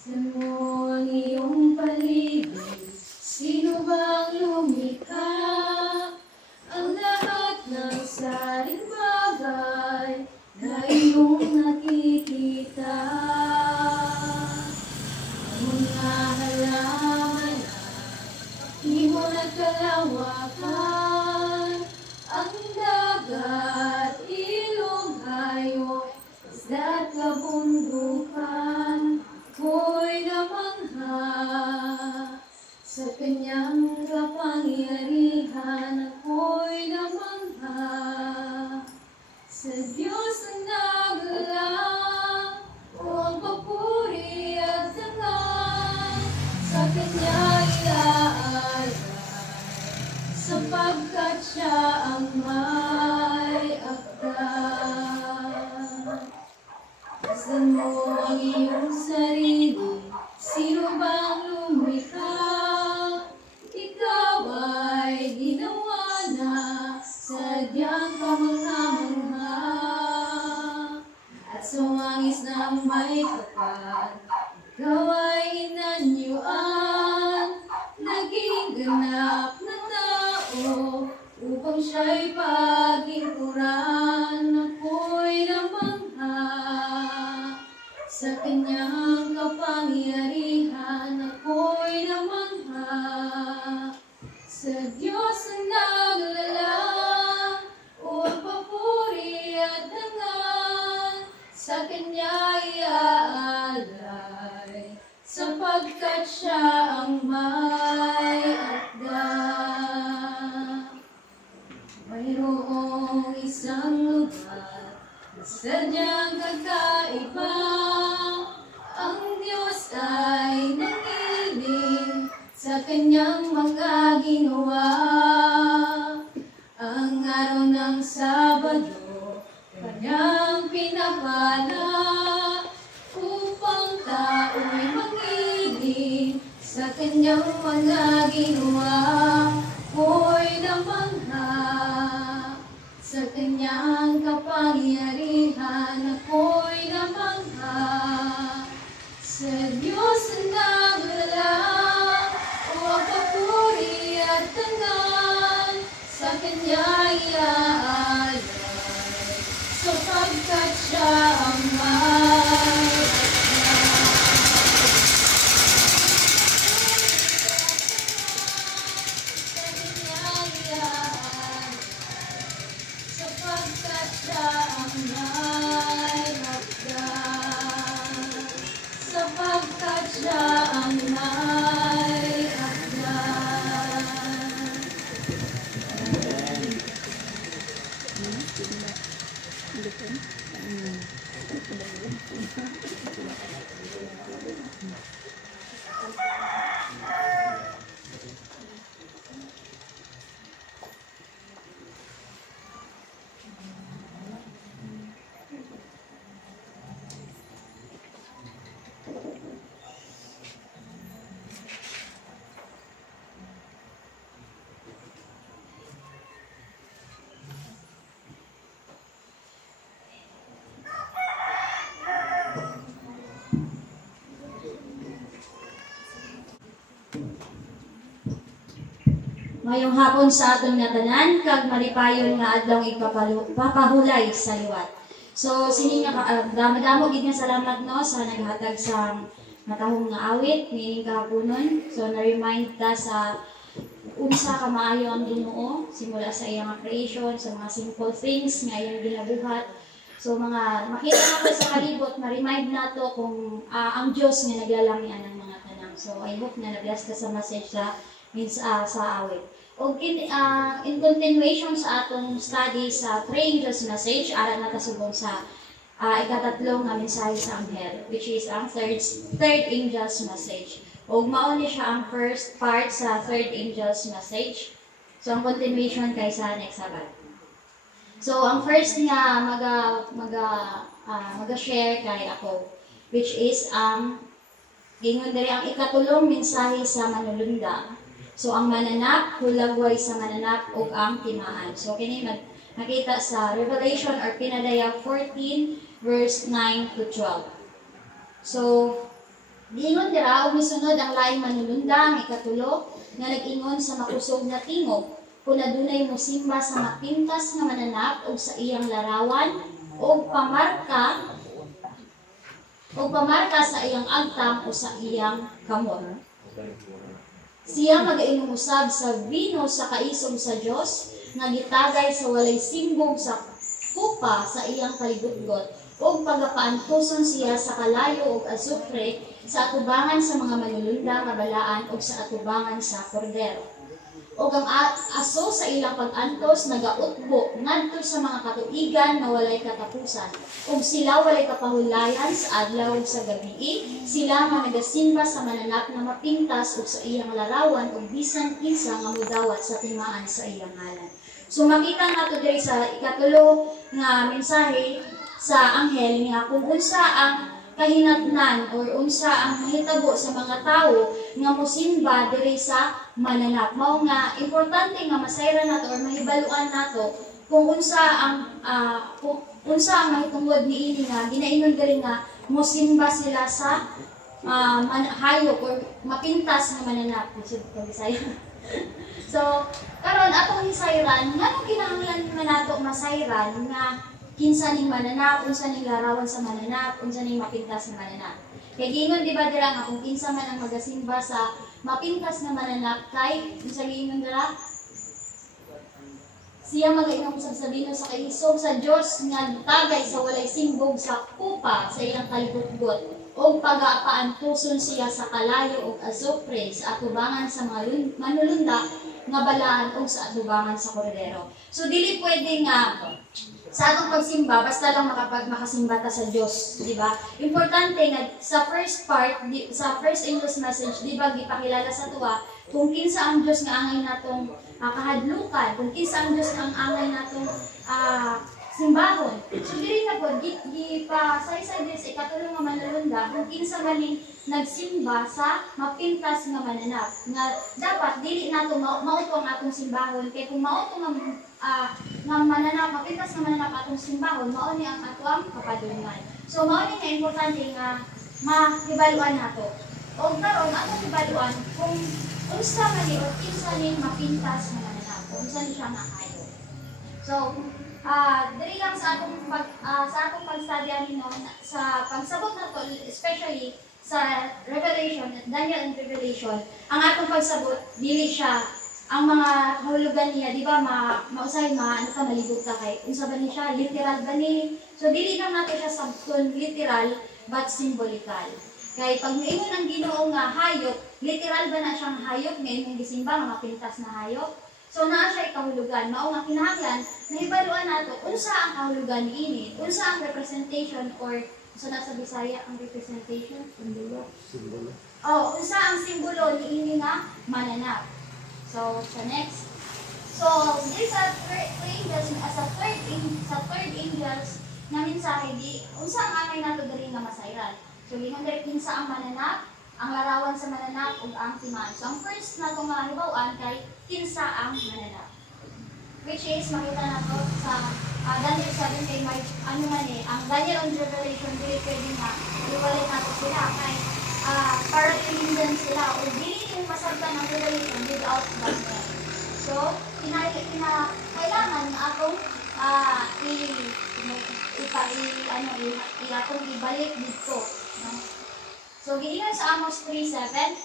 Tignan mo ang iyong paligid, sino bang lumikha? Ang lahat ng saring bagay na iyong nakikita. Ang mga halaman ay di mo nagkalawakan. Ang dagat, ilog, hayop, isda't kabundukan, ako'y namangha sa kanyang kapangyarihan. Ako'y namangha sa Diyos na naglalang, o ang papuri at dangal sa kanya iaalay, sapagkat siya ang may akda. Tignan mo ang iyong sarili, sino bang lumikha? Ikaw ay ginawa na, sadyang kamangha-mangha. At sa wangis ng may kapal, ikaw ay inanyuan. Naging ganap na tao, upang siya'y paglingkuran. Ako'y namangha sa kanyang kapangyarihan. Ako'y namangha sa Diyos na naglalang, o ang papuri at dangal sa kanya iaalay, sapagkat siya ang may akda. Mayroong isang lugar na sadyang kakaiba. Ang Diyos ay nangiling sa kanyang mga ginawa. Ang araw ng Sabado, kanyang pinapala, upang tao'y mangiling sa kanyang mga ginawa. Ako'y namangha sa kanyang kapangyarihan. Ako'y namangha sa Diyos na naglalang, o ang papuri at dangal sa kanya iaalay, sapagkat siya ang may Ngayong hapon sa atong natanan, kag malipayon nga adlong ipapahulay sa liwat. So, sini nga damo-damo gid nga salamat no sa naghatag sa matahong nga awit nining kahaponon. So, na-remind ta sa unsa ka maayo ang Ginoo simula sa iyang creation, sa mga simple things nga iyang ginabuhat. So, mga makita natin sa kalibot, ma-remind nato kung ang Dios nga naglalamian ng mga tanang. So, I hope na na-bless ka sa message sa awit. O in continuation sa atong study sa Three Angels Message, ara na tasubong sa ikatatlong nga mensahe sa Anghel, which is ang third Angel's Message. O mao ni siya ang first part sa third Angel's Message. So ang continuation kay sa next Sabbath. So ang first nga maga-share kay ako, which is ang gingon diri ang ikatulong mensahe sa manulunda. So, ang mananap, hulagway sa mananap o ang timaan. So, kini nakita sa Revelation or Pinadaya 14, verse 9 to 12. So, Giingon dira og misunod ang laing manulunda ang ikatulo nga nag-ingon sa makusog nga tingog kung adunay mosimba sa mapintas nga mananap og sa iyang larawan og pamarka sa iyang agtang o sa iyang kamot. Siya magainom usab sa bino sa kaisog sa Dios nga gitagay sa walay simbog sa kupa sa iyang kalibutgot ug pagapaantuson siya sa kalayo ug azufre sa atubangan sa mga manulunda nga balaan ug sa atubangan sa kordero. Ug ang aso sa ilang pag-antos nagautbo ngadto sa mga katuigan nga walay katapusan. Ug sila walay kapahulayan sa adlaw ug sa gabii, sila nga nagasimba sa mananap na mapintas ug sa iyang larawan ug bisan kinsa nga mudawat sa timaan sa iyang ngalan. So makita nato diri sa ikatulo nga mensahe sa anghel nga kung unsa ang kahinatnan or unsa ang mahitabo sa mga tawo nga mosimba diri sa mananap. Mao nga importante nga masayran nato or mahibaluan nato kung unsa ang mahitungod niini nga ginaingon diri nga mosimba sila sa hayop or mapintas nga mananap. So, karon atong hisayran, nganong kinahanglan man nato masayran nga kinsa ning mananap, unsa ning larawan sa mananap, unsa ning mapintas nga mananap. Kay giingon di ba dira nga kung kinsa man ang magasimba sa mapintas nga mananap kay unsa giingon dira? Siya magainom usab sa bino sa kaisog sa Dios nga tagay sa walay simbog sa kupa sa iyang kalibutgot o pagapaantuson siya sa kalayo ug azufre sa atubangan sa mga manulunda nga balaan o sa atubangan sa kordero. So dili pwede nga sa atong pagsimba basta lang makasimba ta sa Dios, di ba? Importante nga sa first part, sa first English message, di ba gipakilala sa tuwa kung kinsa ang Dios nga angay natong kahadlukan, kung kinsa ang Dios nga angay natong simbahon. So dili na po gipasaysa din sa ikatulong nga manulunda kung kinsa maning nagsimba sa mapintas nga mananap nga dapat dili nato mauto ang atong simbahon kay kung mauto nga mananap mapintas nga mananap atong simbahon mao ni ang atong kapadungan. So mao ni nga importante nga mahibaluan nato. Og karon atong hibaluan kung unsa man ni o kinsa ning mapintas nga mananap, unsa ni siya nakayo. So diri lang sa atong pag-study ani no sa pagsabot nato especially sa Revelation, Daniel and Revelation, ang atong pagsabot dili siya ang mga kahulugan niya, di ba, mausay malibog ka kay unsa ba ni siya, literal ba ni? So dili lang nato siya sabton literal but symbolical. Kay pag moingon ang Ginoo nga hayop, literal ba na siyang hayop nga imong gisimba nga mapintas na hayop? So naa siya kahulugan, mao nga kinahanglan nahibaluan nato unsa ang kahulugan niini, unsa ang representation or unsa na sa Bisaya ang representation, simbolo. Oh, unsa ang simbolo niini nga mananap. So sa next. So this sa third angels na mensahe di unsa ang angay nato diri nga masayran. So gingon diri kinsa ang mananap, ang larawan sa mananap ug ang timaan. So ang first nato nga hibaw-an kay kinsa ang mananap. Which is makita nato sa Daniel 7 kay may ano man ang Daniel and Revelation dili pwede nga iwalay nato sila kay parallelism sila o dili yung masabtan ng Revelation without Daniel. So kailangan na atong atong ibalik dito. No? So giingon sa Amos 3:7,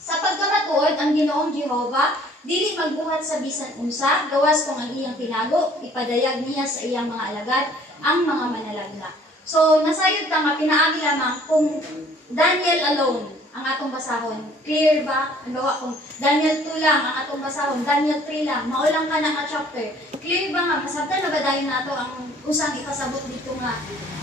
sa pagkamatuod ang Ginoong Jehova dili magbuhat sa bisan unsa, gawas kung ang iyang tinago, ipadayag niya sa iyang mga alagad, ang mga manalagna. So, nasayod ka nga, pinaagi lamang kung Daniel alone ang atong basahon. Clear ba? Ang gawa kung Daniel 2 lang ang atong basahon, Daniel 3 lang, maulang ka na chapter. Clear ba nga? Masabtan na ba dahil nato ang usang ipasabot dito nga?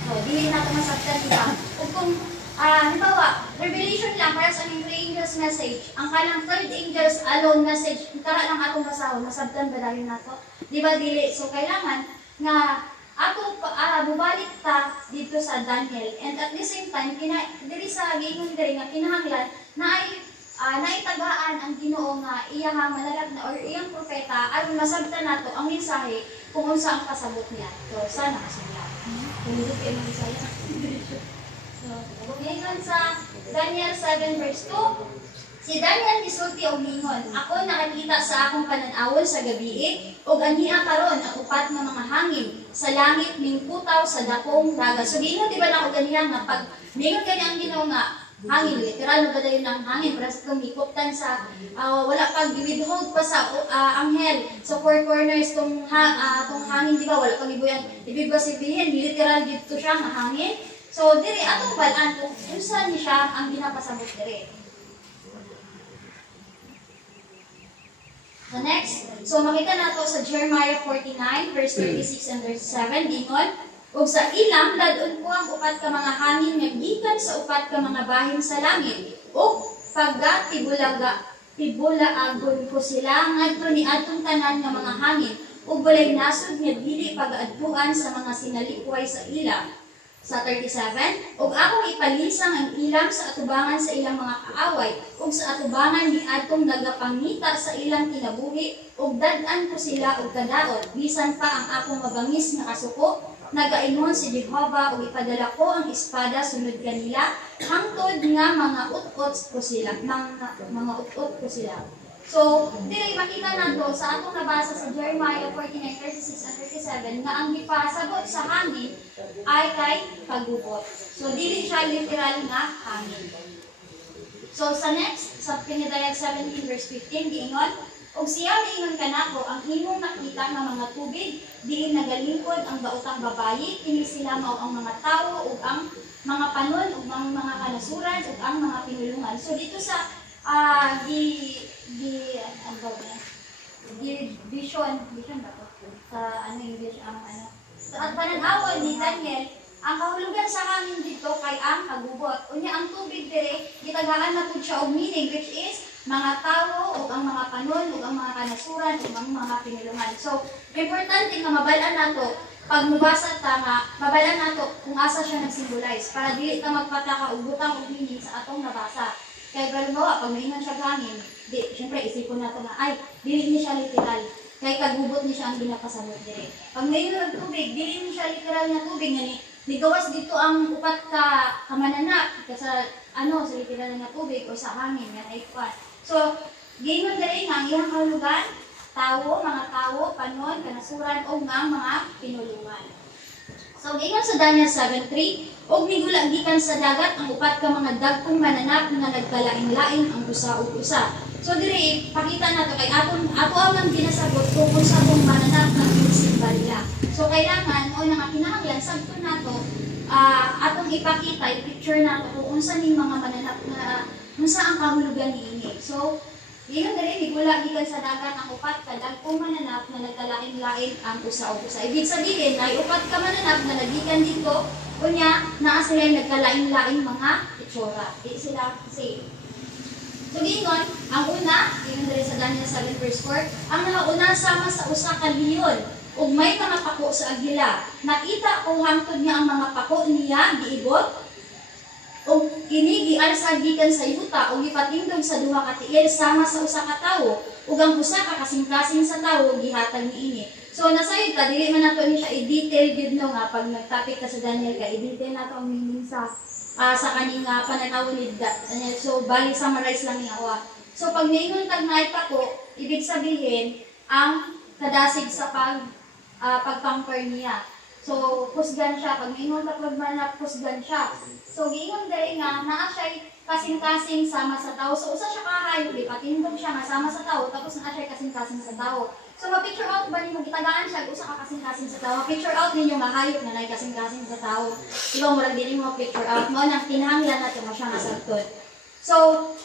So, dili nato masabtan diba? O kung halimbawa, Revelation lang para sa aming 3 angels message. Ang kalang 3rd angels alone message, kara lang atong basahon, masabtan ba dahil nato? Di ba dili? So, kailangan nga atong bubalik ta dito sa Daniel. And at the same time, diri sa gingon diri nga kinahanglan na naitagaan ang Ginoo nga iyang malalag na or iyang propeta aron masabtan nato ang mensahe kung unsa ang pasabot niya. So, sana kasunod. Kung dito kayo mga isaya. So, ngayon sa Daniel 7 verse 2. Si Daniel misulti og mingon, ako nakakita sa akong panan-awon sa gabi, ug aniha karon ang upat nga mga hangin sa langit ning putaw sa dakong dagat. So giingon di ba na og ganiha nga pag ningon kani ang Ginoo nga hangin, literal na gadayon ng hangin para sa kumikuptan sa wala pag giwidhold pa sa anghel. So four corners tong hangin di ba wala pag ibuyan. Ibig ba sabihin literal dito siya nga hangin. So diri atong balan kung unsa ni siya ang ginapasabot diri. The next, so makita nato sa Jeremiah 49 verse 36 and verse 7 dingon, ug sa ilang ladon ko ang upat ka mga hangin nga gikan sa upat ka mga bahin sa langit, ug tibulaagon ko sila ngadto ni atong tanan nga mga hangin, ug walay nasod nga dili pagaadtuan sa mga sinalikway sa ilang. Sa 37, ug akong ipalisang ang ilang sa atubangan sa ilang mga kaaway, ug sa atubangan ni atong nagapangita sa ilang kinabuhi, ug dad-an ko sila og kadaot, bisan pa ang akong mabangis nga kasuko, nagaingon si Jehovah, ug ipadala ko ang espada sunod kanila, hangtod nga mga ut-ut ko sila, mga ut-ut ko sila. So, dili makita nato sa atong nabasa sa Jeremiah 49:36 and 37 nga ang gipasabot sa hangin ay kay pagubot. So, dili siya literal nga hangin. So, sa next, sa Pinadayag 17 verse 15, giingon, ug siya miingon kanako ang imong nakita nga mga tubig, diin nagalingkod ang daotang babayi, kini sila mao ang mga tawo ug ang mga panon ug ang mga kanasuran ug ang mga pinulungan. So, dito sa vision ba to? Sa English ang sa pananaw ni Daniel, ang kahulugan sa hangin dito kay ang kagubot. Unya ang tubig dire gitagaan na pud siya og meaning which is mga tawo ug ang mga panon ug ang mga kanasuran ug ang mga pinulungan. So, importante nga mabalaan nato pag mubasa ta nga mabalaan nato kung asa siya nag-symbolize para dili ta magpataka og butang og meaning sa atong nabasa. Kaya galimbawa, pag maingon siya hangin, siyempre isipon natin na, ay, dili niya siya literal. Kaya kagubot niya siya ang ginapasabot dire. Pag maingon ng tubig, dili niya siya literal na tubig. Nigawas dito ang upat ka kamananap sa sa literal na tubig o sa hangin, yan ay upat. So, gingon dire nga, ang iyang kahulugan, mga tao, panon, kanasuran, o mga pinulungan. So, gingon sa Daniel 7:3, og migula gikan sa dagat ang upat ka mga dagkong mananap nga nagkalain-lain ang usa ug usa. So diri pakita nato kay ato ang ginasabot kung unsa bang mananap nga gisimba nila. So kailangan o nga kinahanglan sabton nato atong ipakita, i-picture nato kung unsa ning mga mananap nga unsa ang kahulugan niini. So Iyon diri migula gikan sa dagat ang upat ka dagkong mananap nga nagkalain-lain ang usa ug usa. Ibig sabihin ay upat ka mananap nga nagikan dito unya naa sila nagkalain-lain mga itsura. Di sila same. So gingon, ang una, iyon diri sa Daniel 7 verse 4, ang nauna sama sa usa ka leon ug may mga pako sa agila. Nakita ko hangtod niya ang mga pako niya giibot ug kini gialsa gikan sa yuta ug gipatingdog sa duha ka tiil sama sa usa ka tawo ug ang usa ka kasing-kasing sa tawo gihatag niini. So nasayod ta dili man nato ni siya i-detail gid no nga pag nag-topic ka sa Daniel ka i-detail nato ang meaning sa kaning pananaw ni Daniel. So bali summarize lang ni awa. So pag niingon tag naay pako, ibig sabihin ang kadasig sa pag-conquer niya. So kusgan siya pag niingon ta pag manap kusgan siya. So, giingon dahil nga, naa siya kasing-kasing sama sa tao. So, usa siya kahayop, patindog siya nga sama sa tao, tapos naa siya kasing-kasing sa tao. So, ma-picture out ba ninyo, gitagaan siya, usa ka kasing-kasing sa tao. Ma-picture out ninyo, mahayop na na'y kasing-kasing sa tao. Diba, murag din mo picture out mo, nang tinahanglan natin mo siya nga sagtod. So,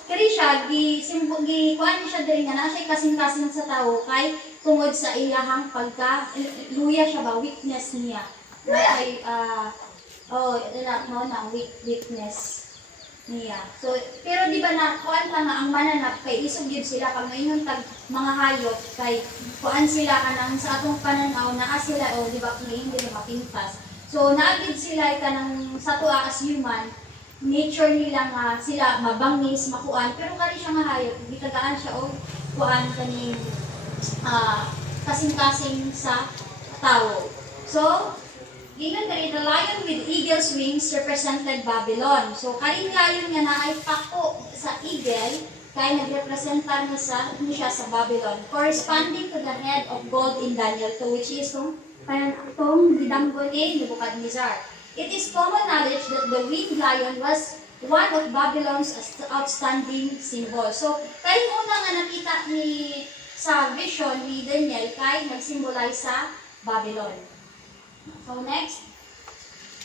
kari siya, kuhaan siya dahil nga, naa siya kasing-kasing sa tao, kay tungod sa iyahang luya siya ba, weakness niya. Kay, weakness niya. So, pero di ba na, kuan lang nga ang mananap, kay isog yun sila, pag maingon tag mga hayop, kay kuan sila kanang sa atong pananaw, naa sila, di ba, kung hindi na mapintas. So, naagid sila kanang sa tuwa as human, nature nila nga sila mabangis, makuan, pero kari siya nga hayop, gitagaan siya o kuan kaning kasing-kasing sa tao. So, Gingon diri, the lion with eagle's wings represented Babylon. So karing lion nga naay pako sa eagle kay nagrepresentar niya sa Babylon, corresponding to the head of gold in Daniel 2, which is itong gidanggol ni Nebuchadnezzar. It is common knowledge that the winged lion was one of Babylon's outstanding symbol. So, karing una nga nakita ni sa vision ni Daniel kay nag-symbolize sa Babylon. So, next.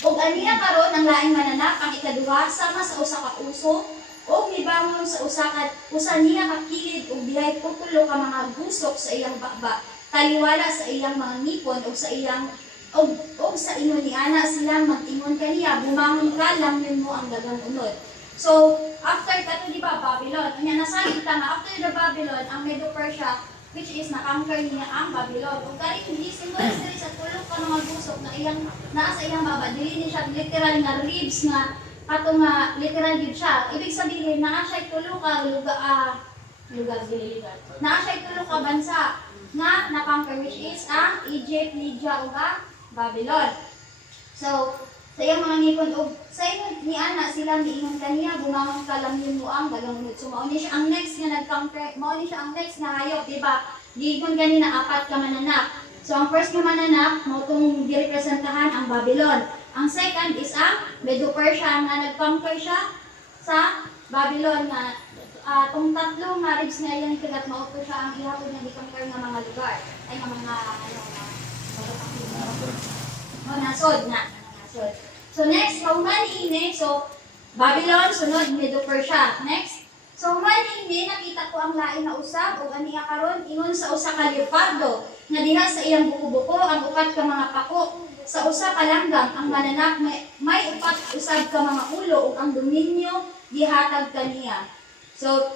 Ug aniya karon ang laing mananap ang ikaduha sama sa usa ka uso o mibangon sa usa niya ka kilid ug dihay tutulo ka mga gusok sa iyang bakba, taliwala sa iyang mga ngipon ug sa iyang og sa ingon ni ana sila mag-ingon kaniya, bumangon ka, lamyon mo ang dagang unod. So, after kato di ba Babylon, unya nasabi ta nga after the Babylon ang Medo-Persia, which is nakamkar niya ang Babylon. Ug kari hindi symbolis diri sa tulo ka mga gusok na iyang naa sa iyang baba, dili ni siya literal nga ribs nga ato nga literal gid siya. Ibig sabihin naa siya tulo ka lugar dili naa siya tulo ka bansa nga nakamkar, which is ang Egypt, Lydia ug Babylon. So, sa iyang mga ngipon ug sa ingon ni ana sila miingon kaniya, bumangon ka, lamyon mo ang dagang unod. So mao ni siya ang next nga nag-conquer, mao ni siya ang next nga hayop, di ba? Giingon ganina apat ka mananap. So ang first nga mananap mao tong girepresentahan ang Babylon. Ang second is ang Medo-Persia nga nag-conquer siya sa Babylon nga tong tatlong marriage nga iyang kagat mao to siya ang ihapon nga gi-conquer nga mga lugar. Ay nga mga nasod na. Nasod. So next, humani ini. So Babylon, sunod Medo-Persia. Next. So humani ini, nakita ko ang lain na usab o aniya karon ingon sa usa ka leopardo nga diha sa iyang buko-buko ang upat ka mga pako. Sa usa ka langgam ang mananap may upat usab ka mga ulo ug ang dominyo gihatag kaniya. So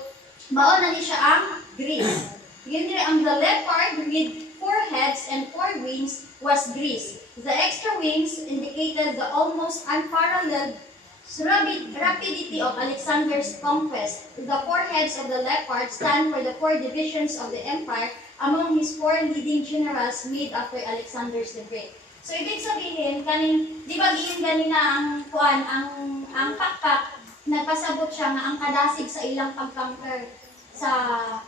mao na ni siya ang Greece. Yun dire ang the leopard with 4 heads and 4 wings was Greece. The extra wings indicated the almost unparalleled rapidity of Alexander's conquest. The 4 heads of the leopard stand for the 4 divisions of the empire among his 4 leading generals made after Alexander the Great. So ibig sabihin kaning di ba giin ganina ang pakpak nagpasabot siya nga ang kadasig sa ilang pag-conquer sa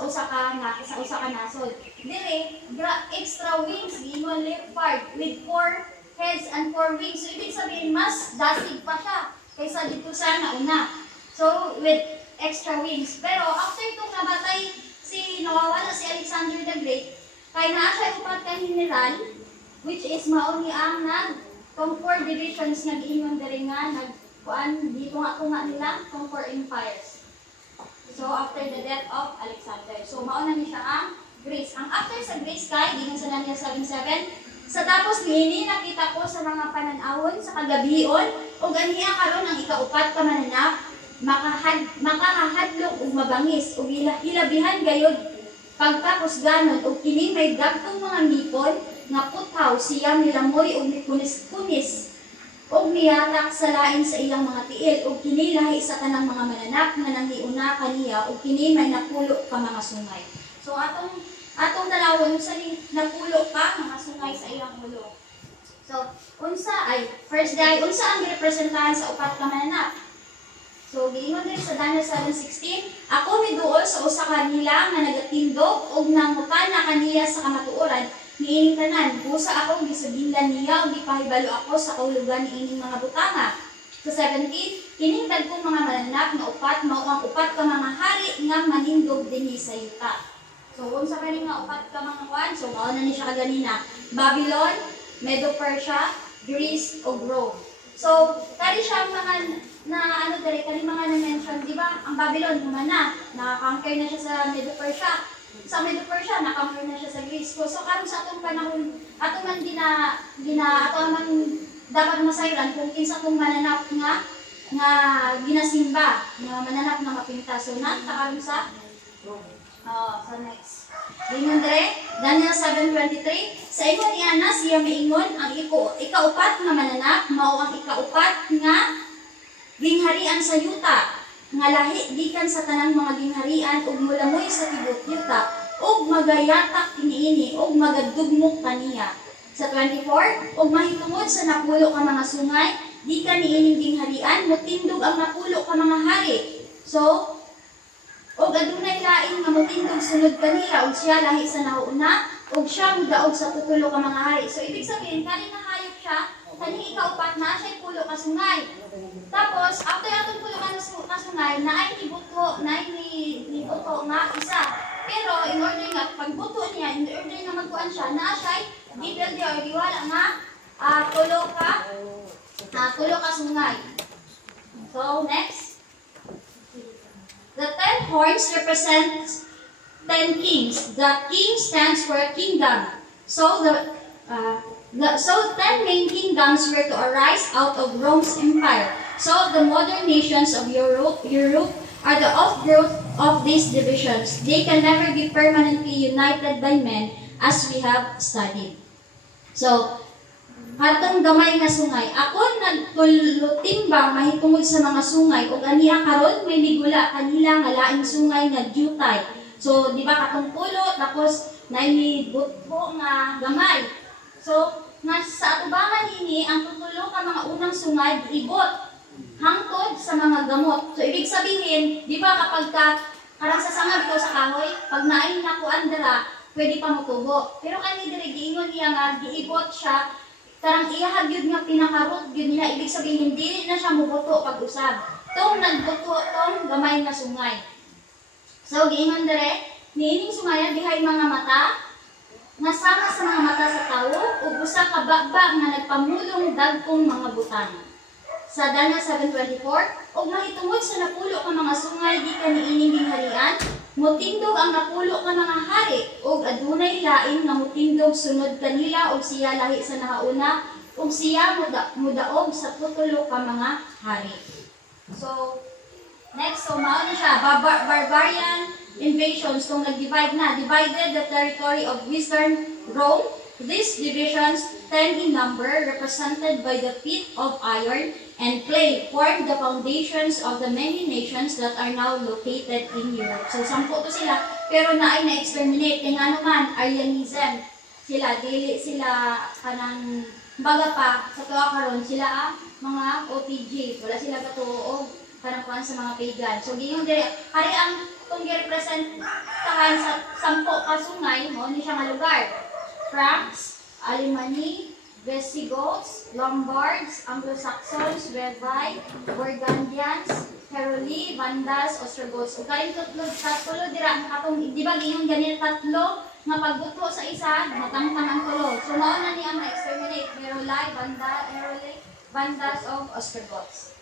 usa ka nasod. Dire extra wings giingon leopard with 4 heads and 4 wings. So ibig sabihin mas dasig pa siya kaysa dito sa nauna. So with extra wings. Pero after itong nabatay nawawala si Alexander the Great, kay naa siya upat ka general, which is mao ni ang nag-conquer divisions nga giingon diri nga dito nga nila conquer empires. So, after the death of Alexander. So, mauna ni siya ang Greece. Ang after sa Greece kay, gingon sa Daniel 7:7, sa tapos niini nakita ko sa mga pananawon sa kagabion, o ganiya karon ang ikaupat ka mananap, makahadlok ug mabangis, ug hilabihan gayod pagkakusganon, ug kini may dagkong mga ngipon, nga puthaw siya milamoy ug kunis-kunis, ug niyatak sa lain sa iyang mga tiil, ug kini lahi sa tanang mga mananap nga nanghiuna kaniya, ug kini may napulo ka mga sungay. So atong talawon sa napulo ka mga sungay sa iyang ulo. So first guy, unsa ang girepresentahan sa upat ka mananap? So giingon din sa Daniel 7:16, ako miduol sa usa ka nila nga nagatindog ug nangutana kaniya sa kamatuoran. Niining tanan, busa akong gisugillan niya ug gipahibalo ako sa kaulugan niining mga butanga. Sa 17, kining dagkong mga mananap nga upat mao ang upat ka mga hari nga manindog dinhi sa yuta. So unsa kani nga upat ka mga kwan? So mao na ni siya kaganina, Babylon, Medo-Persia, Greece ug Rome. So kani siya mga kani mga na-mention, di ba? Ang Babylon humana, nakakonquer na siya sa Medo-Persia. Sa Medo-Persia, nakamur na siya sa Greece. So karon sa atong panahon, ato man ato man dapat masayran kung kinsa atong mananap nga ginasimba, nga mananap nga mapinta. So karon sa sa next. Ingon dire, Daniel 7:23, sa ingon ni Ana siya miingon ang ikaupat nga mananap mao ang ikaupat nga gingharian sa yuta, nga lahi gikan sa tanang mga gingharian ug mulamoy sa tibok yuta ug magayatak kiniini ug magadugmok kaniya. Sa 24, ug mahitungod sa napulo ka mga sungay, di ka niining gingharian, mutindog ang napulo ka mga hari. So, ug adunay lain nga mutindog sunod kanila, ug siya lahi sa nauna, ug siya mudaog sa tutulo ka mga hari. So, ibig sabihin, kani nga hayop siya, kani ikaupat na siya pulo ka sungay. Tapos, after atong pulo ka sungay, naay ni buto nga isa. Pero, in order nga, pagbuto niya, in order nga magkuhan siya, na siya, detail di or diwala nga, tulo ka sungay. So, next. The 10 horns represent 10 kings. The king stands for kingdom. So, 10 main kingdoms were to arise out of Rome's empire. So, the modern nations of Europe are the outgrowth of these divisions. They can never be permanently united by men, as we have studied. So, hatong gamay nga sungay. Ako nagtulutimbang mahitungod sa mga sungay ug aniya karon may migula kanila nga laing sungay nga jutay. So, di ba katong pulo tapos nay butbo nga gamay. So, nga sa atubangan ini ang tutulo ka mga unang sungay giibot hangtod sa mga gamot. So, ibig sabihin, di ba kapag karang sasangag ko sa kahoy, pag naay nakuan dara, pwede pa mutubo. Pero kani diri giingon niya nga giibot siya karang iyahag yun nga pinakarot yun niya, ibig sabihin hindi na siya mubuto pag-usab. Tong nagbuto tong gamay na sungay. So, giingon dire, niining sungaya dihay mga mata, nga sama sa mga mata sa tao, ug usa ka bagbag nga nagpamulong dagkong mga butang. Sa Daniel 7:24, ug mahitungod sa napulo ka mga sungay di ka niining gingharian, mutindog ang napulo ka mga hari, ug adunay lain nga mutindog sunod kanila, ug siya lahi sa nahauna, ug siya mudaog sa tutulo ka mga hari. So, next, so mao na siya, barbarian invasions, kung nag-divide na, divided the territory of Western Rome. These divisions, 10 in number, represented by the feet of iron and clay, formed the foundations of the many nations that are now located in Europe. So, 10 to sila, pero naay na-exterminate. Kaya nga naman, Arianism, sila, dili sila kanang baga pa, sa tuwa karon sila mga OTG, wala sila katuo kanang kuhan sa mga pagan. So, giyon dire, hari ang kung girepresentahan sa 10 ka sungay mo, ni siya nga lugar. France, Alemanni, Visigoths, Lombards, Anglo-Saxons, Brevi, Burgundians, Heruli, Vandals, Ostrogoths. Ug kaling tatlo dira katong di ba giingon ganito tatlo nga pagbuto sa isa matangtang ang tulo. So mao na ni ang exterminate Heruli, Vandals of Ostrogoths.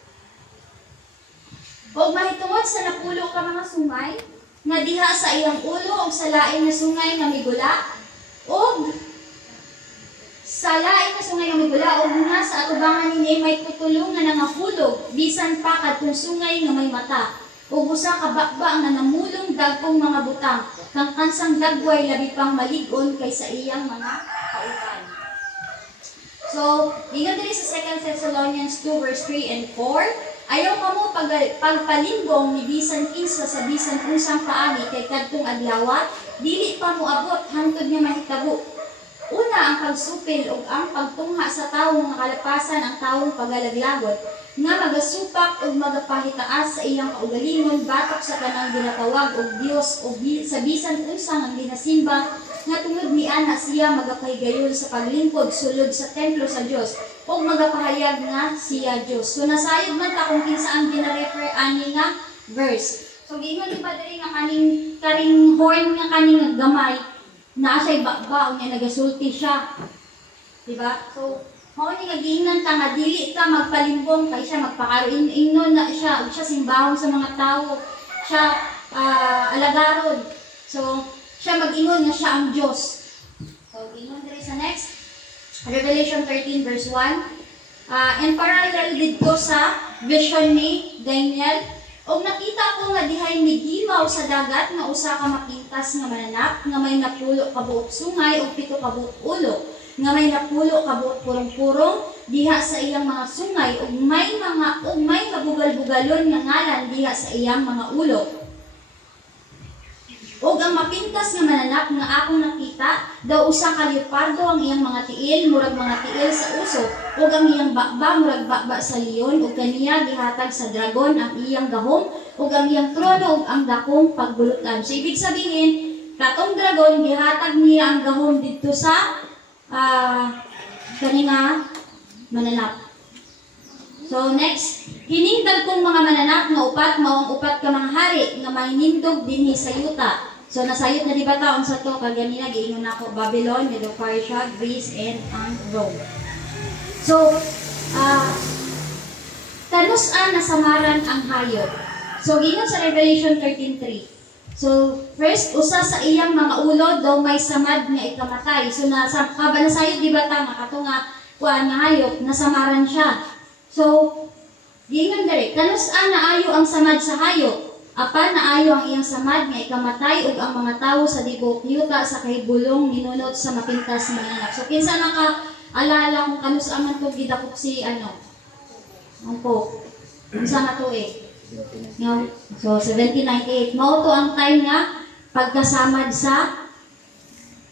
Ug mahitungod sa napulo ka mga sungay nga diha sa iyang ulo ug sa lain nga sungay nga migula ug sa lain nga sungay nga migula ug nga sa atubangan nini may tutulong nga nangahulog bisan pa kadtong sungay nga may mata ug usa ka bakba nga namulong dagkong mga butang kang kansang dagway labi pang malig-on kaysa iyang mga kauban. So, ingon diri sa 2 Thessalonians 2 verse 3 and 4, ayaw ka mo pagpalimbong ni bisan kinsa sa bisan unsang paagi kay kadtong adlaw, dili pa mo abot hangtod nga mahitabo. Una ang pagsupil ug ang pagtungha sa tawo nga kalapasan ang tawong pagalaglagot nga magasupak ug magapahitaas sa iyang kaugalingon batok sa kanang ginatawag og Dios ug sa bisan unsang ang ginasimba nga tungod ni ana siya magapahigayon sa paglingkod sulod sa templo sa Dios ug magapahayag nga siya Dios. So nasayod man ta kung kinsa ang gina-refer ani nga verse. So giingon ni Padre nga karing horn nga kaning gamay na siya'y bakba niya nagasulti siya. Diba? So mao ni nga giingnan ta nga dili ka magpalimbong kay siya magpakain-ingnon na siya ug siya simbahon sa mga tawo. Siya alagaron. So siya mag-ingon nga siya ang Diyos. So giingon diri sa next Revelation 13 verse 1. And parallel dito sa vision ni Daniel, og nakita ko nga dihay migimaw sa dagat nga usa ka mapintas nga mananap nga may napulo ka buok sungay ug 7 ka buok ulo, nga may napulo ka buok purong-purong diha sa iyang mga sungay ug may kabugal-bugalon nga ngalan diha sa iyang mga ulo. ug ang mapintas nga mananap nga akong nakita daw usa ka leopardo ang iyang mga tiil murag mga tiil sa uso ug ang iyang bakba murag bakba sa leon ug kaniya gihatag sa dragon ang iyang gahom ug ang iyang trono ug ang dakong pagbulutan. So ibig sabihin katong dragon gihatag niya ang gahom didto sa kanina mananap. So next, kining dagkong mga mananap nga upat mao ang upat ka mga hari nga mahinindog dinhi sa yuta. So nasayot na di ba taon sa to kag ganina giingon nako Babylon, Medo-Persia, Greece and Rome. So tanus-an nasamaran ang hayop. So giingon sa Revelation 13:3. So first usa sa iyang mga ulo daw may samad nga ikamatay. So nasa kabanasayod di ba ta nga kato nga kuan nga hayop nasamaran siya. So, gingon diri, kanus-an naayo ang samad sa hayop, apan naayo ang iyang samad nga ikamatay ug ang mga tawo sa dibok yuta sa kahibulong minunot sa mapintas nga anak. So, kinsa naka-alala kung kanus-an man to gidakop si ang Pope? Unsa nga to So, 1798. Mao to ang time nga pagkasamad sa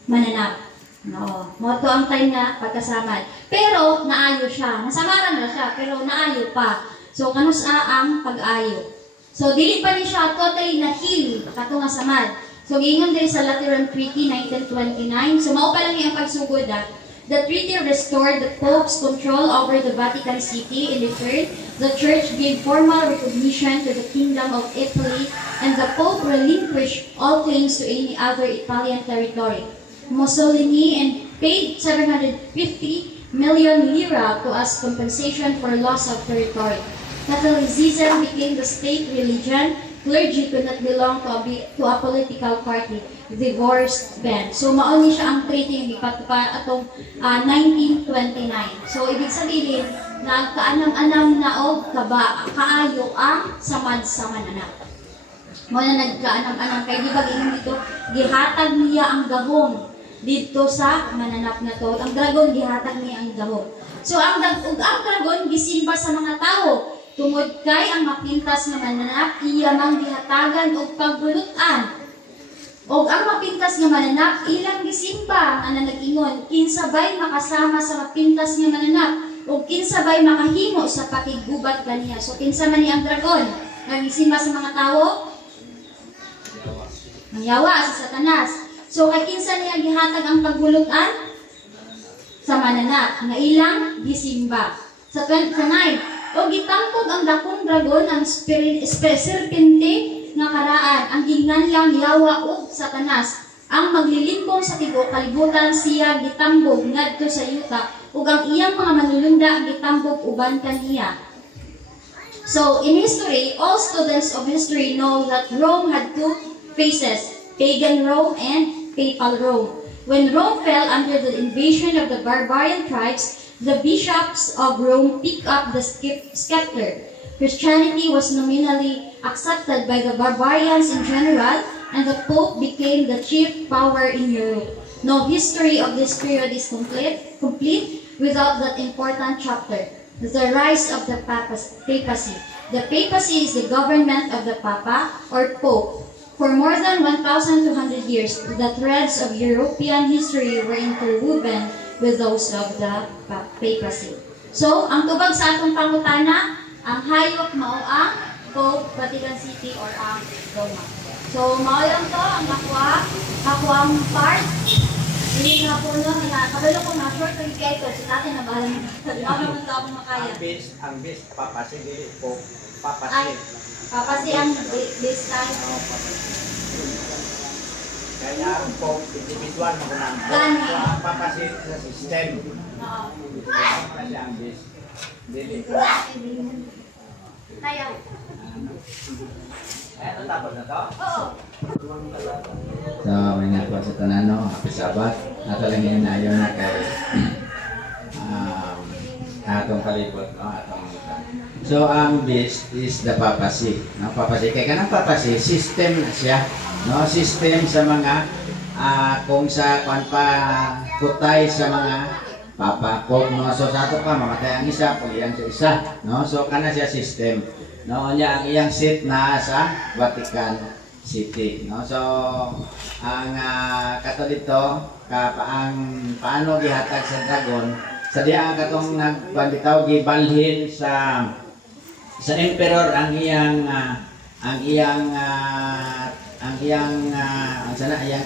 mananap. No, mo to ang time na pagkasamad. Pero naayo siya. Nasamaran na siya, pero naayo pa. So kanusa ang pag-ayo. So dili pa ni siya totally nahili kato nga samad. So giingon diri sa Lateran Treaty 1929. So mao pa lang ang pagsugod The treaty restored the Pope's control over the Vatican City. In return, the Church gave formal recognition to the Kingdom of Italy, and the Pope relinquished all claims to any other Italian territory. Mussolini and paid 750 million lira to as compensation for loss of territory. Catholicism became the state religion. Clergy could not belong to a political party. Divorced banned. So mauni siya ang treaty ng ipatupad atong 1929. So ibig sabihin nagkaanam-anam na og kaayo ang samad sa mananap. Mo na nagkaanam-anam kay di ba dito gihatag niya ang gahom dito sa mananap na to. Ang dragon gihatag niya ang gahom. So ang dragon gisimba sa mga tao tungod kay ang mapintas nga mananap iya mang gihatagan og pagbulutan. Og ang mapintas nga mananap ilang gisimba nga nag-ingon kinsabay makasama sa mapintas nga mananap ug kinsabay makahimo sa pakigubat kaniya. So kinsa man ni ang dragon nga gisimba sa mga tao? Ang yawa sa Satanas. So kay kinsa niya gihatag ang pagbulutan? Sa mananap nga ilang gisimba. Sa 9, o gitangkog ang dakong dragon ang serpente nga karaan ang ginganlang yawa ug Satanas. Ang maglilimpong sa tibuok kalibutan siya gitambog ngadto sa yuta ug ang iyang mga manulunda gitambog uban kaniya. So in history, all students of history know that Rome had two faces. Pagan Rome and Papal Rome. When Rome fell under the invasion of the barbarian tribes, the bishops of Rome picked up the scepter. Christianity was nominally accepted by the barbarians in general, and the Pope became the chief power in Europe. No history of this period is complete without that important chapter, the rise of the papacy. The papacy is the government of the Papa or Pope. For more than 1,200 years, the threads of European history were interwoven with those of the papacy. So, ang tubag sa atong pangutana, ang hayop mao ang Pope, Vatican City, or ang Roma. So, mao lang to ang nakuwang part. Hindi nga po no, kabalo ko na short ang kaya ito. Si tatay na bahala na. Ano naman ito akong makaya. Ang base, papasi, dili po, papasi. Ay, papasi ang base time. Kaya ang po, individual mo na. Gani. Papasi sa system. Oo. Papasi ang base. Dili. Tayaw. Ano tapos na to? Oo. So, may nakuha sa tanano, happy Sabat. Ato lang yun na yun na kay atong palibot, no? Atong so, ang base is the papacy. No? Papacy. Kaya kanang papacy, system na siya. No? System sa mga kung sa kutay sa mga papa, kung no? So, sa ato pa, mamatay ang isa, kung iyan sa isa. No? So, kana siya system. No? Niya ang iyang seat na sa Vatican city, no? So ang kato dito paano gihatag sa dragon sa diha katong nagbanditaw gibalhin sa emperor ang iyang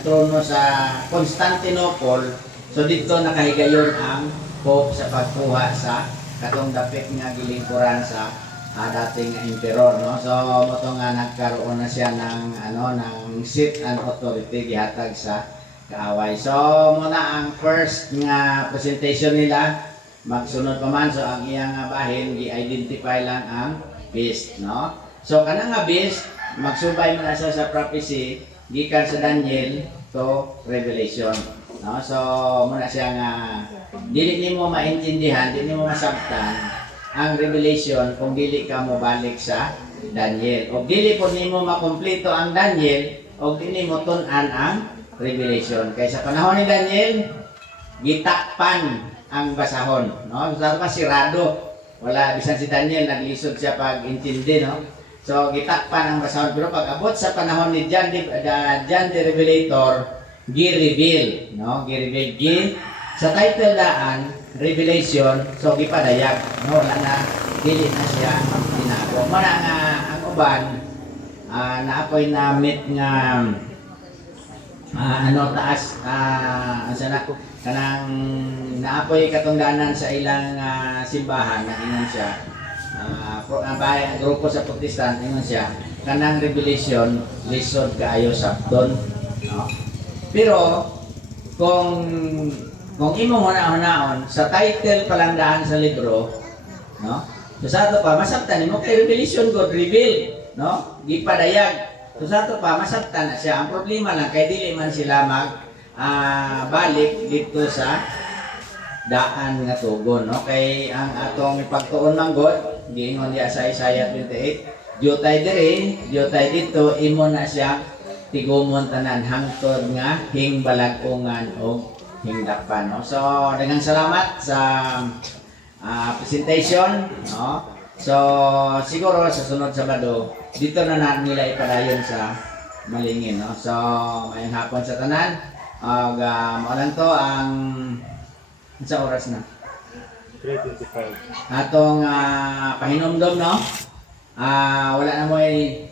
trono sa Constantinople. So dito nakahigayon ang Pope sa pagkuha sa katong dapit nga gilingkuran sa dating emperor, no? So moto nga nagkaroon na siya ng ng seat and authority gihatag sa kaaway. So muna ang first nga presentation nila, magsunod pa man. So ang iyang bahin gi-identify lang ang beast, no? So kanang nga beast magsubay man siya sa prophecy gikan sa Daniel to Revelation, no? So muna siya nga dili nimo maintindihan, dili nimo masabtan ang Revelation kung dili ka mo balik sa Daniel, o dili po nimo makumpleto ang Daniel o dili mo tun-an ang Revelation. Kay sa panahon ni Daniel gitakpan ang basahon, no? Sa sirado, wala bisan si Daniel naglisod siya pag intindi, no? So gitakpan ang basahon, pero pag abot sa panahon ni John the Revelator, gi-reveal, no? Gi-reveal sa title daan Revelation. So gipadayag, no? Wala na, dili na siya tinago. Mara nga ang uban naapoy na meet nga taas sana kanang naapoy katungdanan sa ilang simbahan na ingon siya grupo sa Protestant, ingon siya kanang Revelation lisod kaayo sabton, no? Pero kung imong huna-hunaon sa title palang daan sa libro, no? So sa ato pa masabtan nimo kay Revelation God reveal, no? Gipadayag. So sa ato pa masabtan na siya. Ang problema lang kay dili man sila balik dito sa daan nga tugon, no? Kay ang atong pagtuon man God, giingon diya sa Isaiah 28, Diotay diri, diotay dito, imo na siya tigumon tanan hangtod nga hingbalag-ungan og hingdapan, no? So daghang salamat sa presentation, no? So siguro sa sunod Sabado dito na nila ipadayon sa Malingin, no? So mayong hapon sa tanan. Mao lang to ang sa oras na 3:25 atong pahinomdom, no? Wala na mo'y